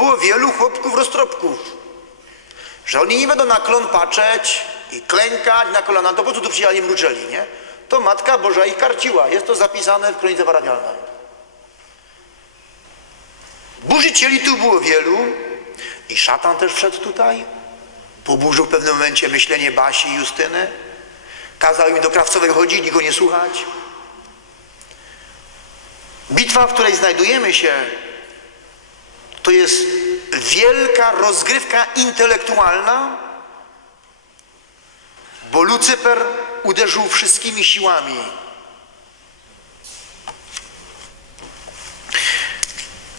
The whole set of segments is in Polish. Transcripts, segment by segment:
było wielu chłopków roztropków, że oni nie będą na klon patrzeć i klękać na kolana, to po co tu przyjechali mruczeli, nie? To Matka Boża ich karciła, jest to zapisane w kronice parafialnej. Burzycieli tu było wielu i szatan też wszedł tutaj, poburzył w pewnym momencie myślenie Basi i Justyny, kazał im do Krawcowej chodzić i go nie słuchać. Bitwa, w której znajdujemy się, to jest wielka rozgrywka intelektualna, bo Lucyper uderzył wszystkimi siłami.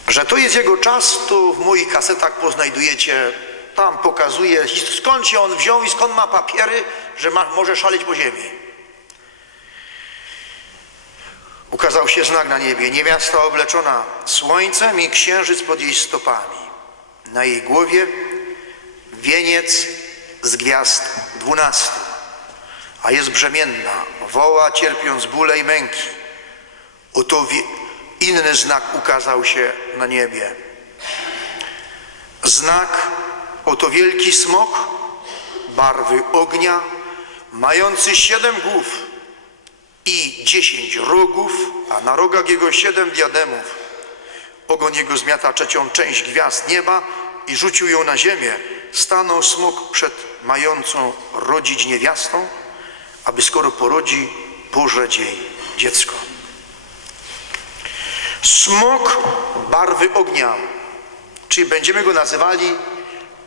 Że to jest jego czas, to w moich kasetach poznajdujecie. Tam pokazuje, skąd się on wziął i skąd ma papiery, że ma, może szaleć po ziemi. Ukazał się znak na niebie, niewiasta obleczona słońcem i księżyc pod jej stopami. Na jej głowie wieniec z gwiazd dwunastu, a jest brzemienna, woła cierpiąc bóle i męki. Oto inny znak ukazał się na niebie. Znak, oto wielki smok, barwy ognia, mający siedem głów i dziesięć rogów, a na rogach jego siedem diademów. Ogon jego zmiata trzecią część gwiazd nieba i rzucił ją na ziemię. Stanął smok przed mającą rodzić niewiastą, aby skoro porodzi, pożreć jej dziecko. Smok barwy ognia, czyli będziemy go nazywali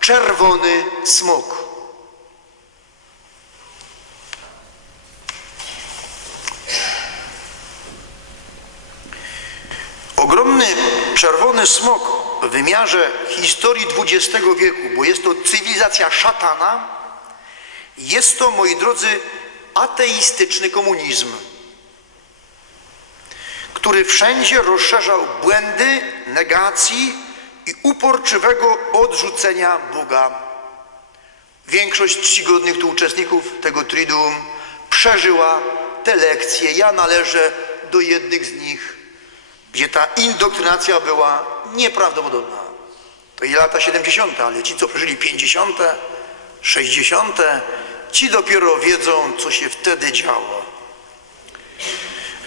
czerwony smok. Ogromny czerwony smok w wymiarze historii XX wieku, bo jest to cywilizacja szatana, jest to, moi drodzy, ateistyczny komunizm, który wszędzie rozszerzał błędy negacji i uporczywego odrzucenia Boga. Większość czcigodnych tu uczestników tego triduum przeżyła te lekcje. Ja należę do jednych z nich gdzie ta indoktrynacja była nieprawdopodobna. To i lata 70., ale ci, co przeżyli 50., 60., ci dopiero wiedzą, co się wtedy działo.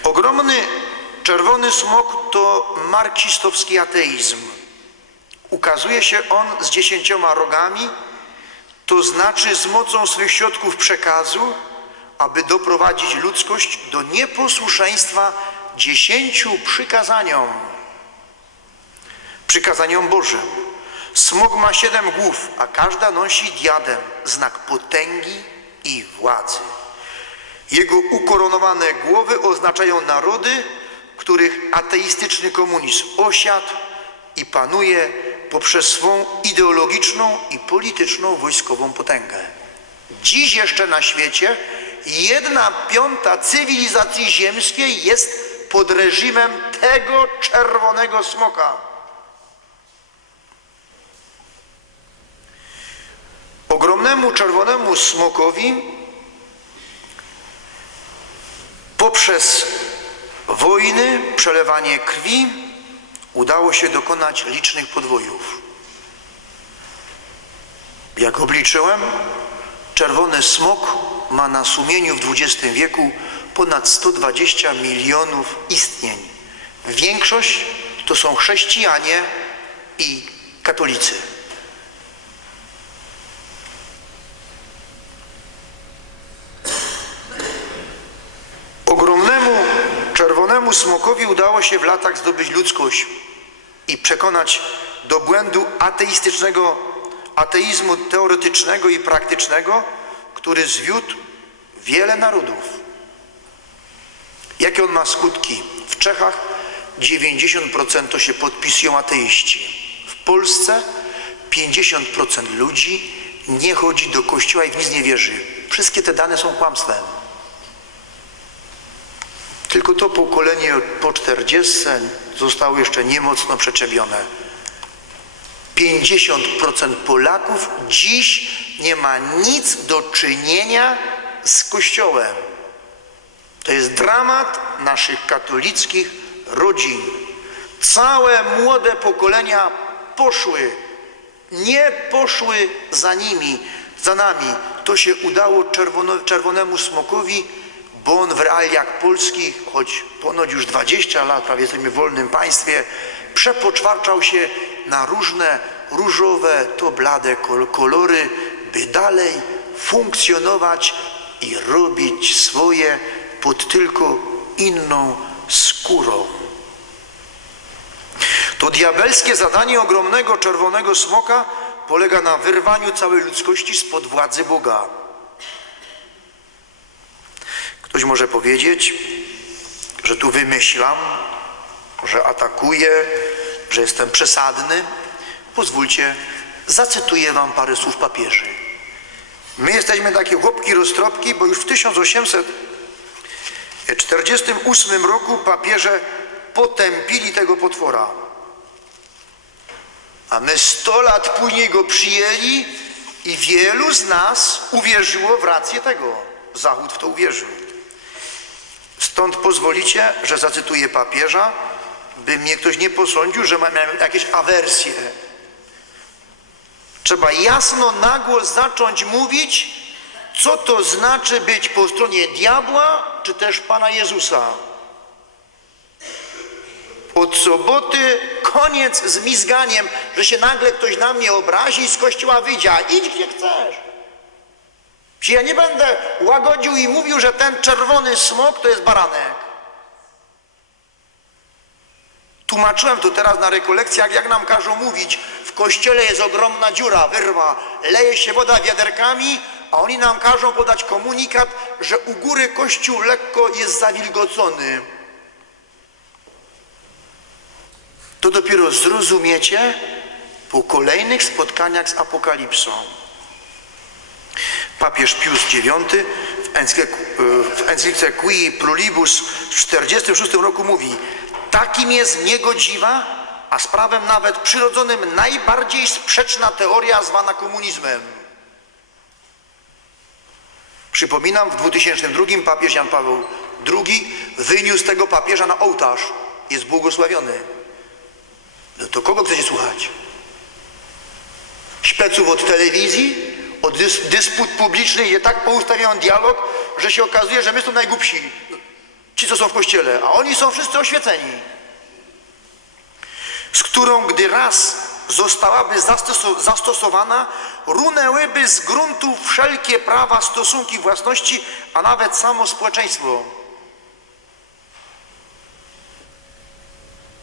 Ogromny czerwony smok to marksistowski ateizm. Ukazuje się on z dziesięcioma rogami, to znaczy z mocą swych środków przekazu, aby doprowadzić ludzkość do nieposłuszeństwa dziesięciu przykazaniom, przykazaniom Bożym. Smok ma siedem głów, a każda nosi diadem, znak potęgi i władzy. Jego ukoronowane głowy oznaczają narody, których ateistyczny komunizm osiadł i panuje poprzez swą ideologiczną i polityczną wojskową potęgę. Dziś jeszcze na świecie jedna piąta cywilizacji ziemskiej jest pod reżimem tego czerwonego smoka. Ogromnemu czerwonemu smokowi poprzez wojny, przelewanie krwi udało się dokonać licznych podwojów. Jak obliczyłem, czerwony smok ma na sumieniu w XX wieku ponad 120 milionów istnień. Większość to są chrześcijanie i katolicy. Ogromnemu czerwonemu smokowi udało się w latach zdobyć ludzkość i przekonać do błędu ateistycznego, ateizmu teoretycznego i praktycznego, który zwiódł wiele narodów. Jakie on ma skutki? W Czechach 90% to się podpisują ateiści. W Polsce 50% ludzi nie chodzi do kościoła i w nic nie wierzy. Wszystkie te dane są kłamstwem. Tylko to pokolenie po 40 zostało jeszcze niemocno przeczepione. 50% Polaków dziś nie ma nic do czynienia z Kościołem. To jest dramat naszych katolickich rodzin. Całe młode pokolenia poszły, nie poszły za nimi, za nami. To się udało czerwono, czerwonemu smokowi, bo on w realiach polskich, choć ponoć już 20 lat, prawie jesteśmy w wolnym państwie, przepoczwarczał się na różne różowe, to blade kol- kolory, by dalej funkcjonować i robić swoje pod tylko inną skórą. To diabelskie zadanie ogromnego czerwonego smoka polega na wyrwaniu całej ludzkości spod władzy Boga. Ktoś może powiedzieć, że tu wymyślam, że atakuję, że jestem przesadny. Pozwólcie, zacytuję wam parę słów papieży. My jesteśmy takie chłopki roztropki, bo już w 1848 roku papieże potępili tego potwora. A my 100 lat później go przyjęli i wielu z nas uwierzyło w rację tego. Zachód w to uwierzył. Stąd pozwolicie, że zacytuję papieża, by mnie ktoś nie posądził, że mam jakieś awersje. Trzeba jasno, nagło zacząć mówić, co to znaczy być po stronie diabła, czy też Pana Jezusa. Od soboty koniec z mizganiem, że się nagle ktoś na mnie obrazi i z kościoła wyjdzie, idź gdzie chcesz. Czy ja nie będę łagodził i mówił, że ten czerwony smok to jest baranek. Tłumaczyłem to teraz na rekolekcjach, jak nam każą mówić. Kościele jest ogromna dziura, wyrwa, leje się woda wiaderkami, a oni nam każą podać komunikat, że u góry kościół lekko jest zawilgocony. To dopiero zrozumiecie po kolejnych spotkaniach z Apokalipsą. Papież Pius IX w encyklice, Qui Pluribus w 1946 roku mówi takim jest niegodziwa, a z prawem nawet przyrodzonym najbardziej sprzeczna teoria zwana komunizmem. Przypominam, w 2002 papież Jan Paweł II wyniósł tego papieża na ołtarz. Jest błogosławiony. No to kogo chcecie słuchać? Śpeców od telewizji? Od dys dysput publicznych, gdzie tak poustawiają dialog, że się okazuje, że my są najgłupsi. Ci, co są w kościele, a oni są wszyscy oświeceni. Z którą, gdy raz zostałaby zastos zastosowana, runęłyby z gruntu wszelkie prawa, stosunki własności, a nawet samo społeczeństwo.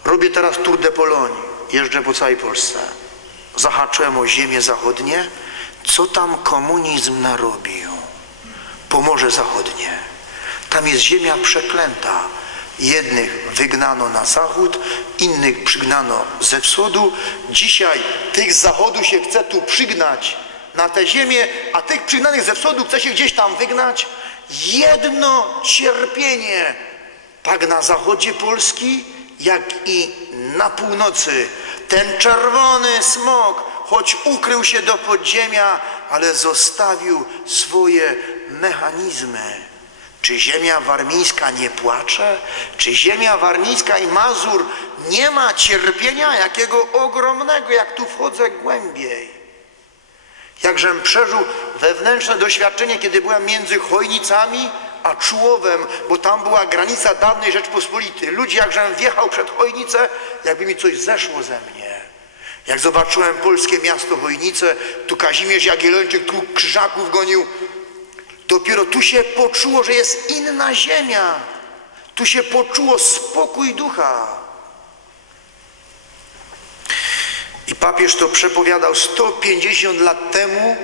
Robię teraz Tour de Pologne. Jeżdżę po całej Polsce. Zahaczyłem o ziemię zachodnie. Co tam komunizm narobił? Pomorze Zachodnie. Tam jest ziemia przeklęta. Jednych wygnano na zachód, innych przygnano ze wschodu. Dzisiaj tych z zachodu się chce tu przygnać na tę ziemię, a tych przygnanych ze wschodu chce się gdzieś tam wygnać. Jedno cierpienie, tak na zachodzie Polski, jak i na północy. Ten czerwony smok, choć ukrył się do podziemia, ale zostawił swoje mechanizmy. Czy ziemia warmińska nie płacze? Czy ziemia warmińska i Mazur nie ma cierpienia jakiego ogromnego, jak tu wchodzę głębiej? Jakżem przeżył wewnętrzne doświadczenie, kiedy byłem między Chojnicami a Czułowem, bo tam była granica dawnej Rzeczpospolitej. Ludzie, jakżem wjechał przed Chojnicę, jakby mi coś zeszło ze mnie. Jak zobaczyłem polskie miasto Chojnice, tu Kazimierz Jagiellończyk, tu Krzyżaków gonił, dopiero tu się poczuło, że jest inna ziemia. Tu się poczuło spokój ducha. I papież to przepowiadał 150 lat temu,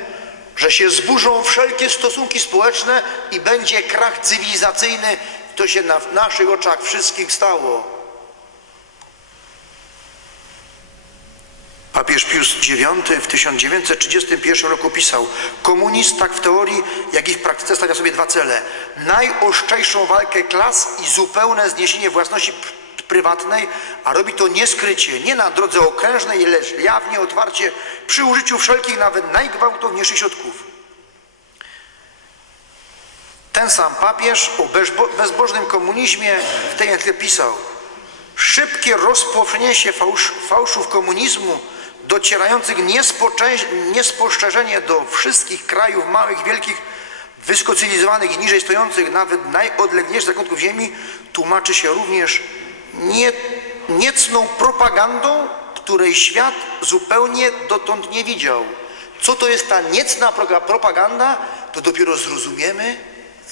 że się zburzą wszelkie stosunki społeczne i będzie krach cywilizacyjny. To się na naszych oczach wszystkich stało. Papież Pius IX w 1931 roku pisał Komunizm tak w teorii, jak i w praktyce stawia sobie dwa cele. Najostrzejszą walkę klas i zupełne zniesienie własności prywatnej, a robi to nieskrycie, nie na drodze okrężnej, lecz jawnie, otwarcie, przy użyciu wszelkich, nawet najgwałtowniejszych środków. Ten sam papież o bezbożnym komunizmie w tej pisał Szybkie rozpowszechnienie się fałsz, fałszów komunizmu docierających niespostrzeżenie do wszystkich krajów małych, wielkich, wyspecjalizowanych i niżej stojących, nawet najodleglejszych zakątków ziemi, tłumaczy się również nie, niecną propagandą, której świat zupełnie dotąd nie widział. Co to jest ta niecna propaganda, to dopiero zrozumiemy,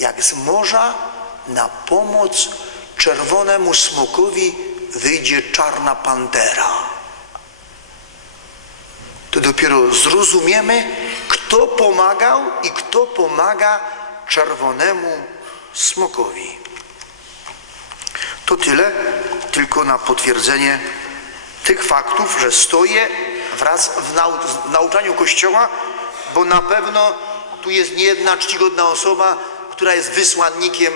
jak z morza na pomoc czerwonemu smokowi wyjdzie czarna pantera. To dopiero zrozumiemy, kto pomagał i kto pomaga czerwonemu smokowi. To tyle, tylko na potwierdzenie tych faktów, że stoję wraz w, nau w nauczaniu Kościoła, bo na pewno tu jest niejedna czcigodna osoba, która jest wysłannikiem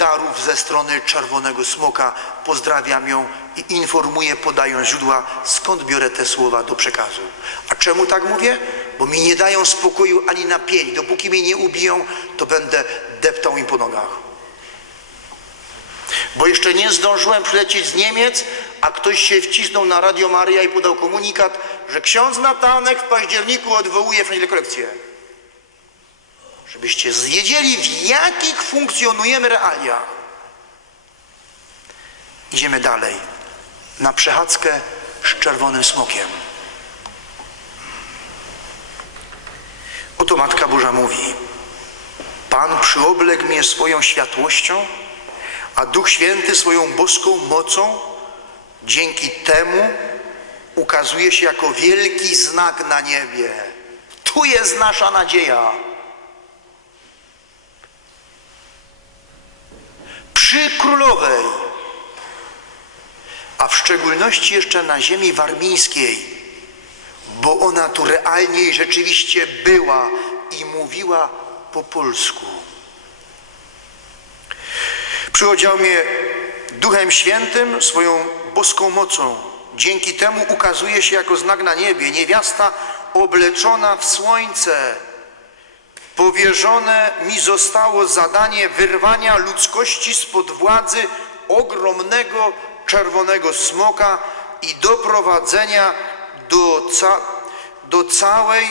darów ze strony Czerwonego Smoka. Pozdrawiam ją i informuję, podając źródła, skąd biorę te słowa do przekazu. A czemu tak mówię? Bo mi nie dają spokoju ani na pień. Dopóki mnie nie ubiją, to będę deptał im po nogach. Bo jeszcze nie zdążyłem przylecieć z Niemiec, a ktoś się wcisnął na Radio Maria i podał komunikat, że ksiądz Natanek w październiku odwołuje wszędzie kolekcję. Żebyście zwiedzieli, w jakich funkcjonujemy realiach. Idziemy dalej. Na przechadzkę z czerwonym smokiem. Oto Matka Boża mówi: Pan przyobległ mnie swoją światłością, a Duch Święty swoją boską mocą. Dzięki temu ukazuje się jako wielki znak na niebie. Tu jest nasza nadzieja. Przy królowej, a w szczególności jeszcze na ziemi warmińskiej, bo ona tu realnie i rzeczywiście była i mówiła po polsku. Przyodział mnie Duchem Świętym, swoją boską mocą. Dzięki temu ukazuje się jako znak na niebie niewiasta obleczona w słońce. Powierzone mi zostało zadanie wyrwania ludzkości spod władzy ogromnego czerwonego smoka i doprowadzenia do, ca do całej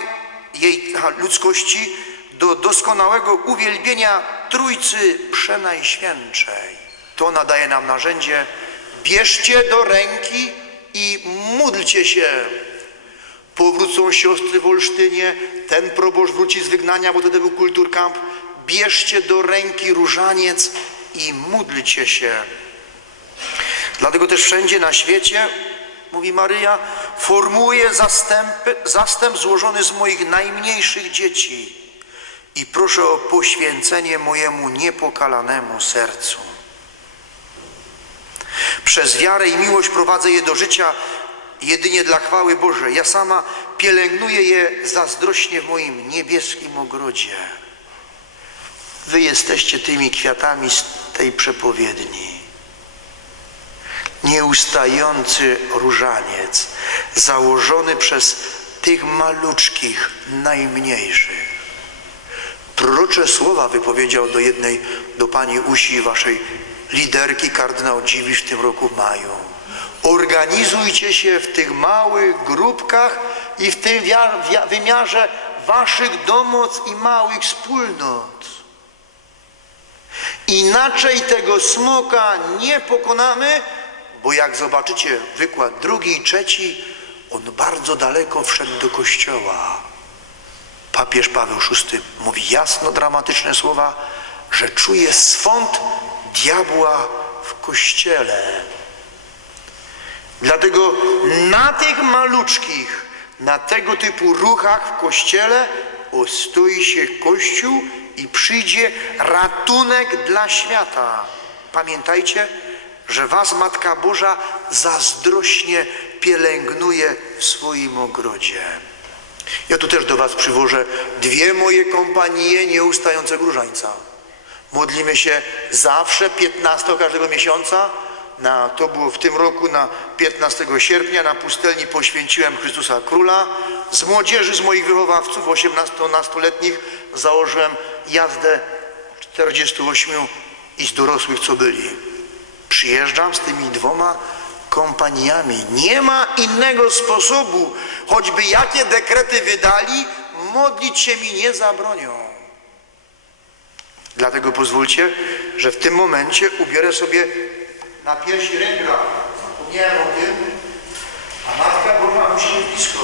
jej ludzkości do doskonałego uwielbienia Trójcy Przenajświętszej. To nadaje nam narzędzie. Bierzcie do ręki i módlcie się. Powrócą siostry w Olsztynie, ten proboszcz wróci z wygnania, bo wtedy był kulturkamp. Bierzcie do ręki różaniec i módlcie się. Dlatego też wszędzie na świecie, mówi Maryja, formuję zastępy, zastęp złożony z moich najmniejszych dzieci i proszę o poświęcenie mojemu niepokalanemu sercu. Przez wiarę i miłość prowadzę je do życia jedynie dla chwały Bożej. Ja sama pielęgnuję je zazdrośnie w moim niebieskim ogrodzie. Wy jesteście tymi kwiatami z tej przepowiedni. Nieustający różaniec, założony przez tych maluczkich, najmniejszych. Prorocze słowa wypowiedział do jednej, do pani Usi, waszej liderki, kardynał Dziwisz w tym roku w maju. Organizujcie się w tych małych grupkach i w tym wymiarze waszych domoc i małych wspólnot. Inaczej tego smoka nie pokonamy, bo jak zobaczycie wykład drugi i trzeci, on bardzo daleko wszedł do kościoła. Papież Paweł VI mówi jasno dramatyczne słowa, że czuje swąd diabła w kościele. Dlatego na tych maluczkich, na tego typu ruchach w kościele ostoi się Kościół i przyjdzie ratunek dla świata. Pamiętajcie, że Was Matka Boża zazdrośnie pielęgnuje w swoim ogrodzie. Ja tu też do Was przywożę dwie moje kompanie nieustającego różańca. Modlimy się zawsze 15 każdego miesiąca. Na, to było w tym roku na 15 sierpnia na pustelni poświęciłem Chrystusa Króla. Z młodzieży, z moich wychowawców 18-letnich założyłem jazdę 48 i z dorosłych co byli. Przyjeżdżam z tymi dwoma kompaniami. Nie ma innego sposobu, choćby jakie dekrety wydali, modlić się mi nie zabronią. Dlatego pozwólcie, że w tym momencie ubiorę sobie na piersi ręka. Zapomniałem o tym, a Matka Boża musi być blisko.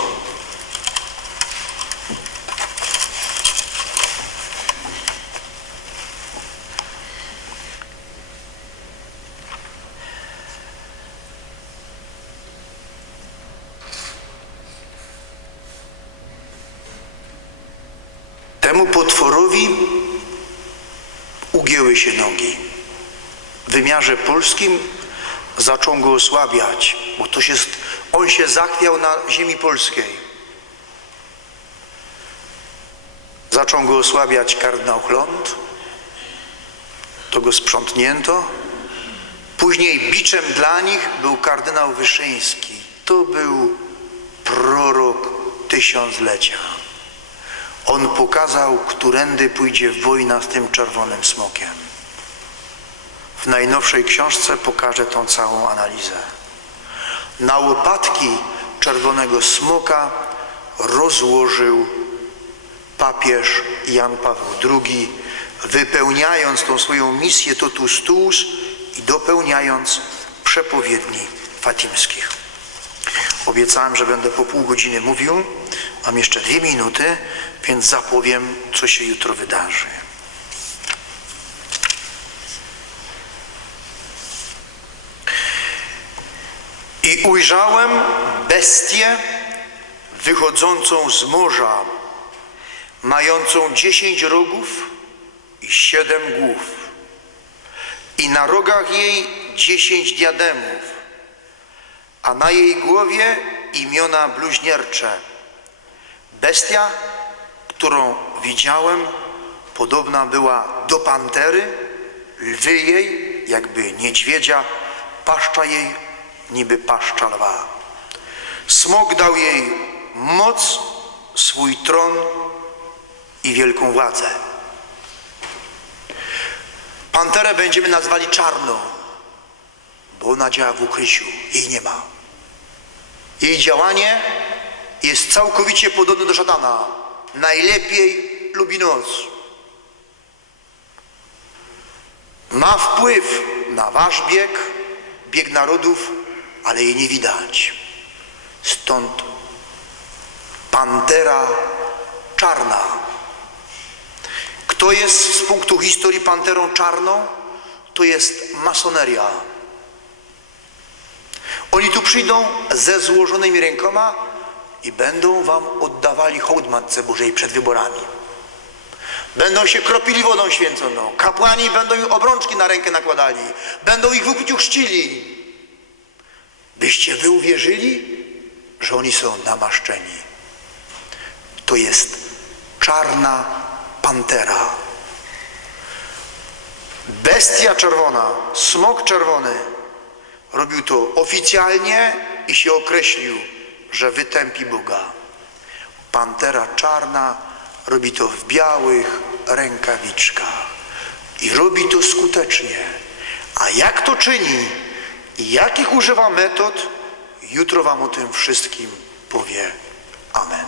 Temu potworowi ugięły się nogi. Wymiarze polskim zaczął go osłabiać, bo to się, on się zachwiał na ziemi polskiej. Zaczął go osłabiać kardynał Chląd, to go sprzątnięto. Później biczem dla nich był kardynał Wyszyński. To był prorok tysiąclecia. On pokazał, którędy pójdzie wojna z tym czerwonym smokiem. W najnowszej książce pokażę tą całą analizę. Na łopatki czerwonego smoka rozłożył papież Jan Paweł II, wypełniając tą swoją misję totus tuus i dopełniając przepowiedni fatimskich. Obiecałem, że będę po pół godziny mówił. Mam jeszcze dwie minuty, więc zapowiem, co się jutro wydarzy. Ujrzałem bestię wychodzącą z morza, mającą dziesięć rogów i siedem głów, i na rogach jej dziesięć diademów, a na jej głowie imiona bluźniercze. Bestia, którą widziałem, podobna była do pantery, lwy jej, jakby niedźwiedzia, paszcza jej, niby paszcza lwa. Smok dał jej moc, swój tron i wielką władzę. Panterę będziemy nazwali czarną, bo ona działa w ukryciu, jej nie ma. Jej działanie jest całkowicie podobne do szatana. Najlepiej lubi noc. Ma wpływ na wasz bieg, bieg narodów, ale jej nie widać. Stąd pantera czarna. Kto jest z punktu historii panterą czarną? To jest masoneria. Oni tu przyjdą ze złożonymi rękoma i będą wam oddawali hołd Matce Bożej przed wyborami. Będą się kropili wodą święconą. Kapłani będą im obrączki na rękę nakładali. Będą ich w chrzcili. Byście wy uwierzyli, że oni są namaszczeni. To jest czarna pantera. Bestia czerwona, smok czerwony robił to oficjalnie i się określił, że wytępi Boga. Pantera czarna robi to w białych rękawiczkach i robi to skutecznie. A jak to czyni jakich używa metod, jutro Wam o tym wszystkim powie. Amen.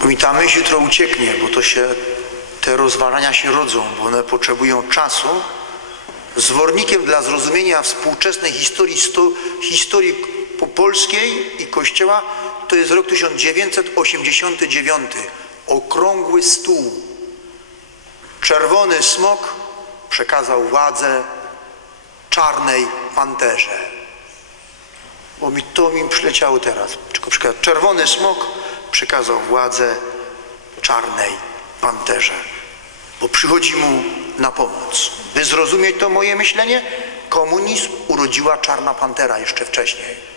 Bo mi ta myśl jutro ucieknie, bo to się, te rozważania się rodzą, bo one potrzebują czasu. Zwornikiem dla zrozumienia współczesnej historii, sto, historii po- polskiej i Kościoła to jest rok 1989. Okrągły stół. Czerwony smok przekazał władzę czarnej panterze. Bo mi to mi przyleciało teraz. Czerwony smok przekazał władzę czarnej panterze, bo przychodzi mu na pomoc. By zrozumieć to moje myślenie, komunizm urodziła czarna pantera jeszcze wcześniej.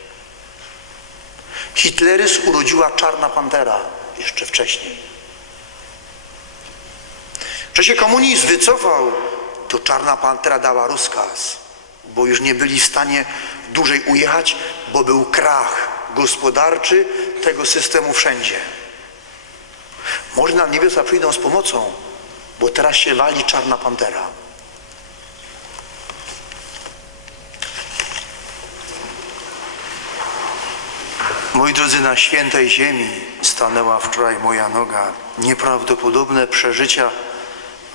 Hitleryzm urodziła czarna pantera jeszcze wcześniej. Że się komunizm wycofał, to czarna pantera dała rozkaz, bo już nie byli w stanie dłużej ujechać, bo był krach gospodarczy tego systemu wszędzie. Może nam niebiosa przyjdą z pomocą, bo teraz się wali czarna pantera. Moi drodzy, na świętej ziemi stanęła wczoraj moja noga. Nieprawdopodobne przeżycia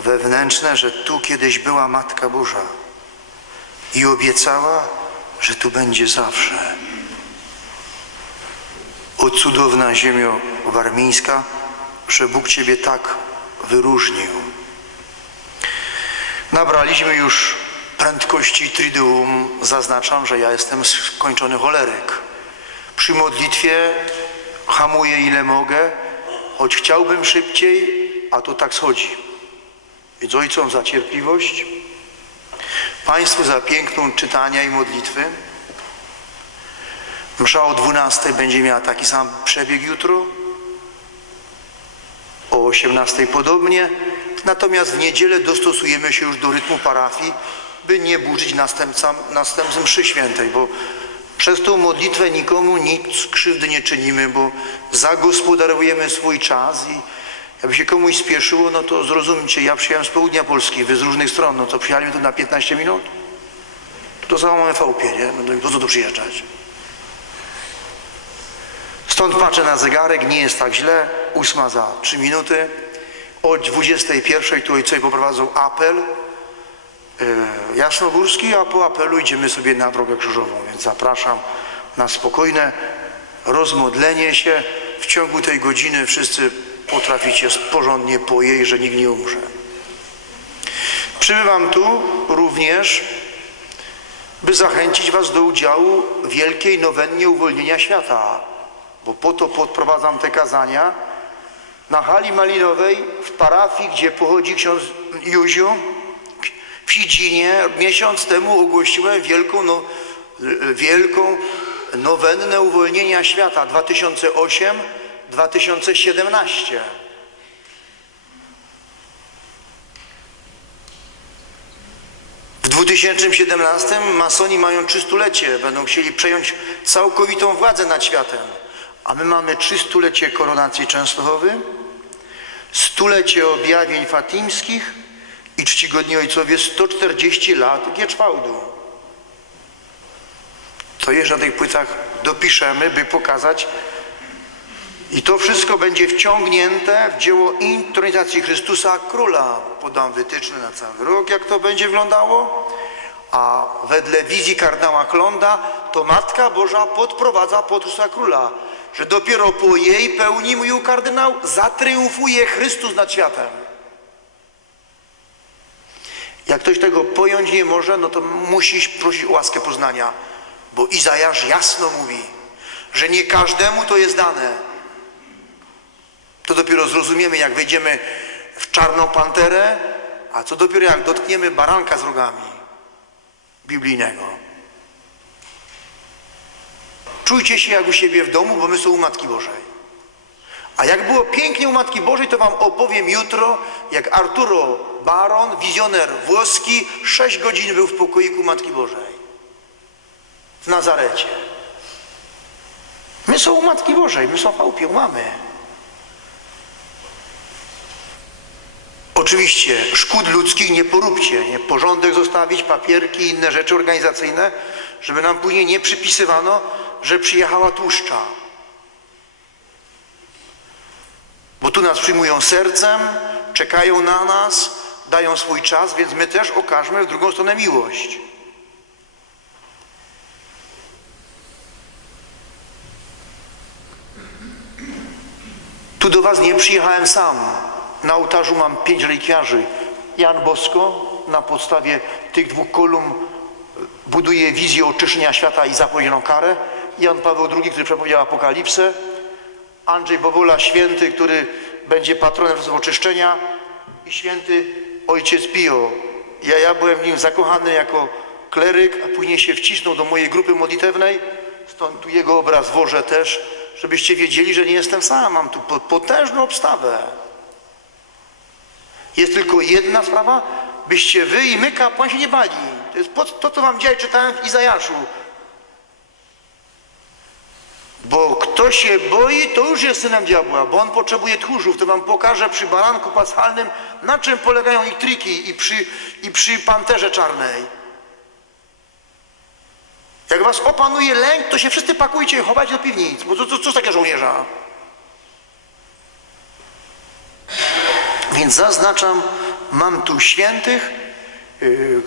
wewnętrzne, że tu kiedyś była Matka Boża i obiecała, że tu będzie zawsze. O cudowna ziemio warmińska, że Bóg Ciebie tak wyróżnił. Nabraliśmy już prędkości triduum. Zaznaczam, że ja jestem skończony choleryk. Przy modlitwie hamuję ile mogę, choć chciałbym szybciej, a to tak schodzi. Więc ojcom za cierpliwość, Państwu za piękną czytania i modlitwy. Msza o 12 będzie miała taki sam przebieg jutro, o 18 podobnie, natomiast w niedzielę dostosujemy się już do rytmu parafii, by nie burzyć następcam, następcy mszy świętej, bo przez tą modlitwę nikomu nic krzywdy nie czynimy, bo zagospodarujemy swój czas i jakby się komuś spieszyło, no to zrozumcie, ja przyjechałem z południa Polski, wy z różnych stron, no to przyjechaliśmy tu na 15 minut? To samo mamy w Fałpie, nie? No po co tu przyjeżdżać? Stąd patrzę na zegarek, nie jest tak źle, ósma za trzy minuty. O 21 tu ojcowie poprowadzą apel jasnogórski, a po apelu idziemy sobie na drogę krzyżową, więc zapraszam na spokojne rozmodlenie się. W ciągu tej godziny wszyscy potraficie porządnie pojeść, że nikt nie umrze. Przybywam tu również, by zachęcić Was do udziału w wielkiej nowennie uwolnienia świata, bo po to podprowadzam te kazania na hali malinowej w parafii, gdzie pochodzi ksiądz Józiu, w Sidzinie miesiąc temu ogłosiłem wielką, no, wielką nowennę uwolnienia świata 2008-2017. W 2017 masoni mają trzystulecie, będą chcieli przejąć całkowitą władzę nad światem. A my mamy trzystulecie koronacji Częstochowy, stulecie objawień fatimskich i czcigodni ojcowie 140 lat Gieczwałdu. To jeszcze na tych płytach dopiszemy, by pokazać i to wszystko będzie wciągnięte w dzieło intronizacji Chrystusa Króla. Podam wytyczne na cały rok, jak to będzie wyglądało. A wedle wizji kardynała Klonda to Matka Boża podprowadza pod Chrystusa Króla, że dopiero po jej pełni, mówił kardynał, zatriumfuje Chrystus nad światem. Jak ktoś tego pojąć nie może, no to musisz prosić o łaskę poznania, bo Izajasz jasno mówi, że nie każdemu to jest dane. To dopiero zrozumiemy, jak wejdziemy w czarną panterę, a co dopiero jak dotkniemy baranka z rogami biblijnego. Czujcie się jak u siebie w domu, bo my są u Matki Bożej. A jak było pięknie u Matki Bożej, to wam opowiem jutro, jak Arturo Baron, wizjoner włoski, sześć godzin był w pokoiku Matki Bożej. W Nazarecie. My są u Matki Bożej, my są w chałupie mamy. Oczywiście szkód ludzkich nie poróbcie, nie? porządek zostawić, papierki, inne rzeczy organizacyjne, żeby nam później nie przypisywano, że przyjechała tłuszcza. Bo tu nas przyjmują sercem, czekają na nas, dają swój czas, więc my też okażmy w drugą stronę miłość. Tu do Was nie przyjechałem sam. Na ołtarzu mam pięć relikwiarzy. Jan Bosko na podstawie tych dwóch kolumn buduje wizję oczyszczenia świata i zapowiedzianą karę. Jan Paweł II, który przepowiedział apokalipsę. Andrzej Bobola, święty, który będzie patronem czasów oczyszczenia. I święty ojciec Pio. Ja, ja byłem w nim zakochany jako kleryk, a później się wcisnął do mojej grupy modlitewnej. Stąd tu jego obraz wożę też, żebyście wiedzieli, że nie jestem sam. Mam tu potężną obstawę. Jest tylko jedna sprawa, byście wy i my, kapłan, się nie bali. To jest to, co wam dzisiaj czytałem w Izajaszu. Bo kto się boi, to już jest synem diabła, bo on potrzebuje tchórzów. To wam pokażę przy baranku paschalnym, na czym polegają ich triki i przy, i przy panterze czarnej. Jak was opanuje lęk, to się wszyscy pakujcie i chowajcie do piwnic, bo co, co, cóż takie żołnierza? Więc zaznaczam, mam tu świętych. Yy,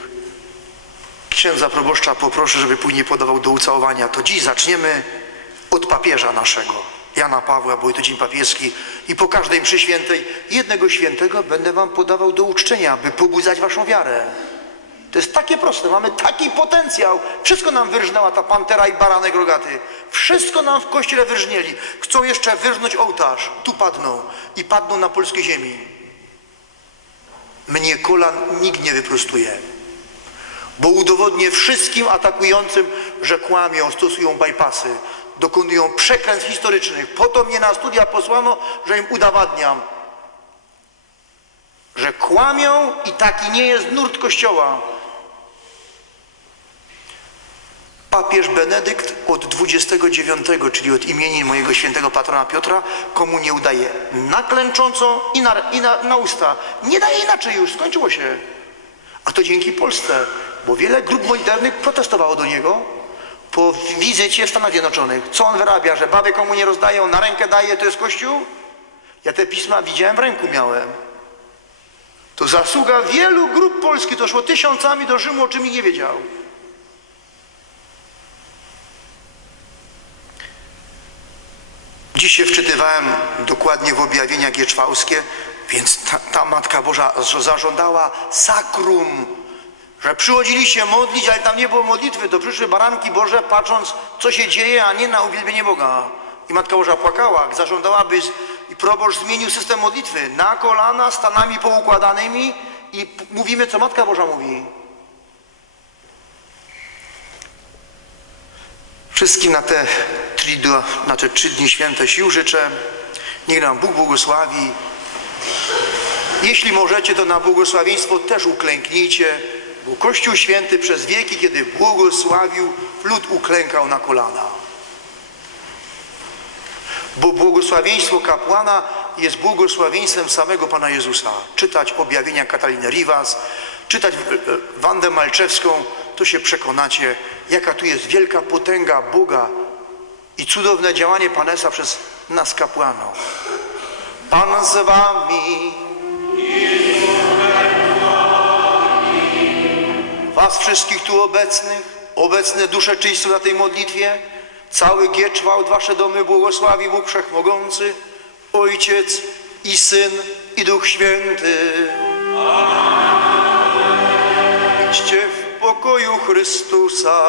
księdza proboszcza poproszę, żeby później podawał do ucałowania. To dziś zaczniemy od papieża naszego, Jana Pawła, bo to dzień papieski. I po każdej mszy świętej jednego świętego będę wam podawał do uczczenia, by pobudzać waszą wiarę. To jest takie proste, mamy taki potencjał. Wszystko nam wyrżnęła ta pantera i baranek rogaty. Wszystko nam w kościele wyrżnieli. Chcą jeszcze wyrżnąć ołtarz. Tu padną i padną na polskiej ziemi. Mnie kolan nikt nie wyprostuje. Bo udowodnię wszystkim atakującym, że kłamią, stosują bypassy, dokonują przekręt historycznych. Po to mnie na studia posłano, że im udowadniam, że kłamią i taki nie jest nurt Kościoła. Papież Benedykt od 29, czyli od imieni mojego świętego patrona Piotra, komunię udaje na klęcząco i na, i na, na usta. Nie daje inaczej już, skończyło się. A to dzięki Polsce, bo wiele grup modernnych protestowało do niego po wizycie w Stanach Zjednoczonych. Co on wyrabia, że baby komu nie rozdają, na rękę daje, to jest Kościół? Ja te pisma widziałem, w ręku miałem. To zasługa wielu grup polskich, to szło tysiącami do Rzymu, o czym nikt nie wiedział. Dziś się wczytywałem dokładnie w objawienia gieczwałskie, więc ta, ta Matka Boża zażądała sakrum, że przychodzili się modlić, ale tam nie było modlitwy, to przyszły baranki Boże, patrząc, co się dzieje, a nie na uwielbienie Boga. I Matka Boża płakała, zażądała, by i proboszcz zmienił system modlitwy na kolana, stanami poukładanymi i mówimy, co Matka Boża mówi. Wszystkim na te, na te trzy dni święte sił życzę. Niech nam Bóg błogosławi. Jeśli możecie, to na błogosławieństwo też uklęknijcie, bo Kościół Święty przez wieki, kiedy błogosławił, lud uklękał na kolana. Bo błogosławieństwo kapłana jest błogosławieństwem samego Pana Jezusa. Czytać objawienia Kataliny Rivas, czytać Wandę Malczewską, to się przekonacie, jaka tu jest wielka potęga Boga i cudowne działanie Panesa przez nas kapłanów. Pan z wami. Was wszystkich tu obecnych, obecne dusze czyste na tej modlitwie, cały Gieczwałt, wasze domy błogosławi Bóg Wszechmogący, Ojciec i Syn i Duch Święty. Idźcie w pokoju Chrystusa.